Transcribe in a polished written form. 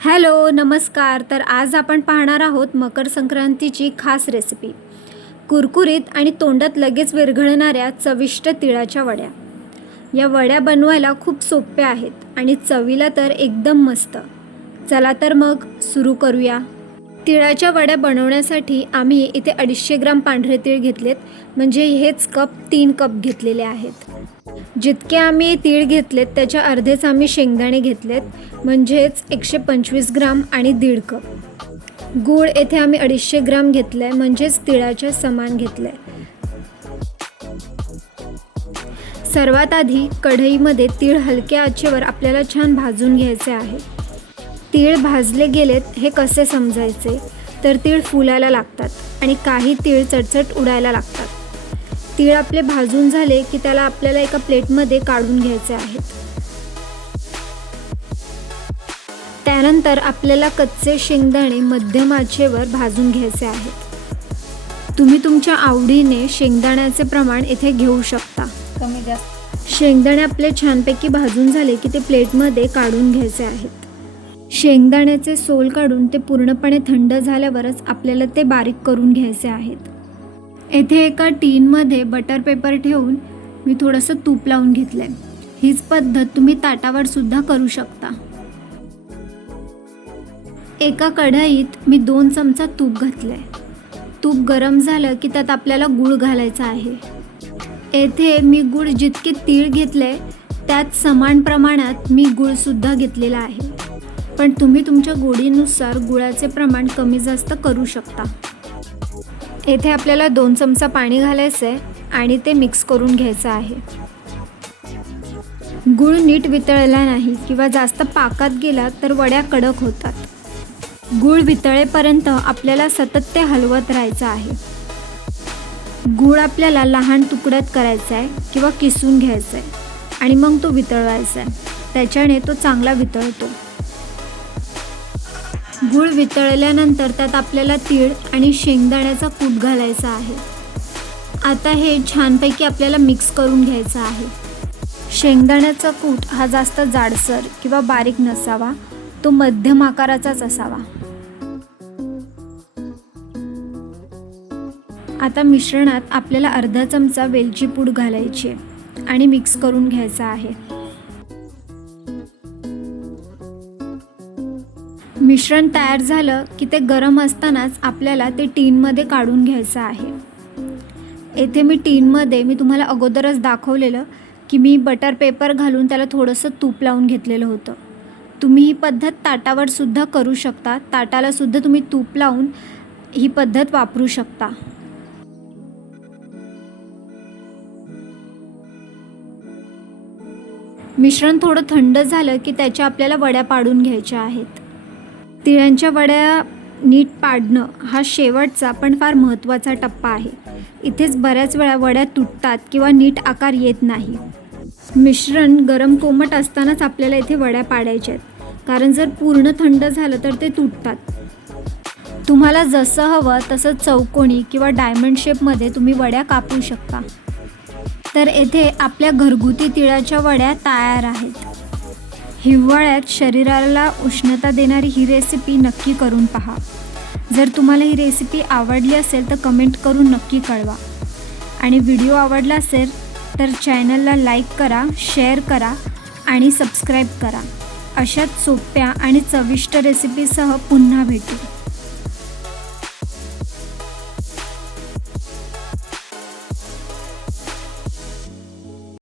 Hello नमस्कार. तर आज आपण पाहणार आहोत मकर संक्रांतीची खास रेसिपी, कुरकुरीत आणि तोंडात लगेच विरघळणाऱ्या चविष्ट तिळाच्या वड्या. या वड्या बनवायला खूप सोप्या आहेत आणि चवीला तर एकदम मस्त. चला तर मग सुरू करूया. तिळाच्या वड्या बनवण्यासाठी आम्ही इथे 250 ग्राम पांढरे तीळ घेतलेत, म्हणजे हेच कप 3 कप घेतलेले आहेत. जितके आम्ही तीळ घेतलेत त्याच्या अर्धेच आम्ही शेंगदाणे घेतलेत, म्हणजेच 125 ग्राम आणि 1.5 कप. गूळ येथे आम्ही 250 ग्राम घेतलं आहे, म्हणजेच तिळाच्या समान घेतलं आहे. सर्वात आधी कढईमध्ये तीळ हलक्या आचेवर आपल्याला छान भाजून घ्यायचे आहे. तीळ भाजले गेलेत हे कसे समजायचे, तर तीळ फुलायला लागतात आणि काही तीळ चटचट उडायला लागतात. तीळ आपले भाजून झाले की त्याला आपल्याला एका प्लेटमध्ये काढून घ्यायचे आहेत. त्यानंतर आपल्याला कच्चे शेंगदाणे मध्यम आचेवर भाजून घ्यायचे आहेत. तुम्ही तुमच्या आवडीने शेंगदाण्याचे प्रमाण इथे घेऊ शकता, कमी जास्त. शेंगदाणे आपले छानपैकी भाजून झाले की ते प्लेटमध्ये काढून घ्यायचे आहेत. शेंगदाण्याचे सोल काढून ते पूर्णपणे थंड झाल्यावरच आपल्याला ते बारीक करून घ्यायचे आहेत. येथे एका टीनमध्ये बटर पेपर ठेवून मी थोडंसं तूप लावून घेतलं आहे. हीच पद्धत तुम्ही ताटावर सुद्धा करू शकता. एका कढईत मी 2 चमचा तूप घातलं आहे. तूप गरम झालं की त्यात आपल्याला गूळ घालायचा आहे. येथे मी गूळ जितके तीळ घेतले त्यात समान प्रमाणात मी गूळसुद्धा घेतलेला आहे, पण तुम्ही तुमच्या गोडीनुसार गुळाचे प्रमाण कमी जास्त करू शकता. येथे आपल्याला 2 चमचा पाणी घालायचं आहे आणि ते मिक्स करून घ्यायचं आहे. गूळ नीट वितळला नाही किंवा जास्त पाकात गेला तर वड्या कडक होतात. गूळ वितळेपर्यंत आपल्याला सतत ते हलवत राहायचं आहे. गूळ आपल्याला लहान तुकड्यात करायचा आहे किंवा किसून घ्यायचा आहे आणि मग तो वितळवायचा आहे, त्याच्याने तो चांगला वितळतो. गूळ वितळल्यानंतर त्यात आपल्याला तीळ आणि शेंगदाण्याचा कूट घालायचा आहे. आता हे छानपैकी आपल्याला मिक्स करून घ्यायचं आहे. शेंगदाण्याचा कूट हा जास्त जाडसर किंवा बारीक नसावा, तो मध्यम आकाराचाच असावा. आता मिश्रणात आपल्याला अर्धा चमचा वेलची पूड घालायची आहे आणि मिक्स करून घ्यायचं आहे. मिश्रण तयार झालं की ते गरम असतानाच आपल्याला ते टीनमध्ये काढून घ्यायचं आहे. येथे मी टीनमध्ये मी तुम्हाला अगोदरच दाखवलेलं की मी बटर पेपर घालून त्याला थोडंसं तूप लावून घेतलेलं होतं. तुम्ही ही पद्धत ताटावर सुद्धा करू शकता. ताटाला सुद्धा तुम्ही तूप लावून ही पद्धत वापरू शकता. मिश्रण थोडं थंड झालं की त्याच्या आपल्याला वड्या पाडून घ्यायच्या आहेत. तिळांच्या वड्या नीट पाडणं हा शेवटचा पण फार महत्त्वाचा टप्पा आहे. इथेच बऱ्याच वेळा वड्या तुटतात किंवा नीट आकार येत नाही. मिश्रण गरम कोमट असतानाच आपल्याला इथे वड्या पाडायच्या आहेत, कारण जर पूर्ण थंड झालं तर ते तुटतात. तुम्हाला जसं हवं तसं चौकोनी किंवा डायमंड शेपमध्ये तुम्ही वड्या कापू शकता. तर येथे आपल्या घरगुती तिळाच्या वड्या तयार आहेत. हिवाळ्यात शरीराला उष्णता देणारी ही रेसिपी नक्की करून पहा. जर तुम्हाला ही रेसिपी आवडली असेल तर कमेंट करून नक्की कळवा आणि व्हिडिओ आवडला असेल तर चॅनलला लाईक करा, शेअर करा आणि सबस्क्राईब करा. अशाच सोप्या आणि चविष्ट रेसिपीसह पुन्हा भेटू.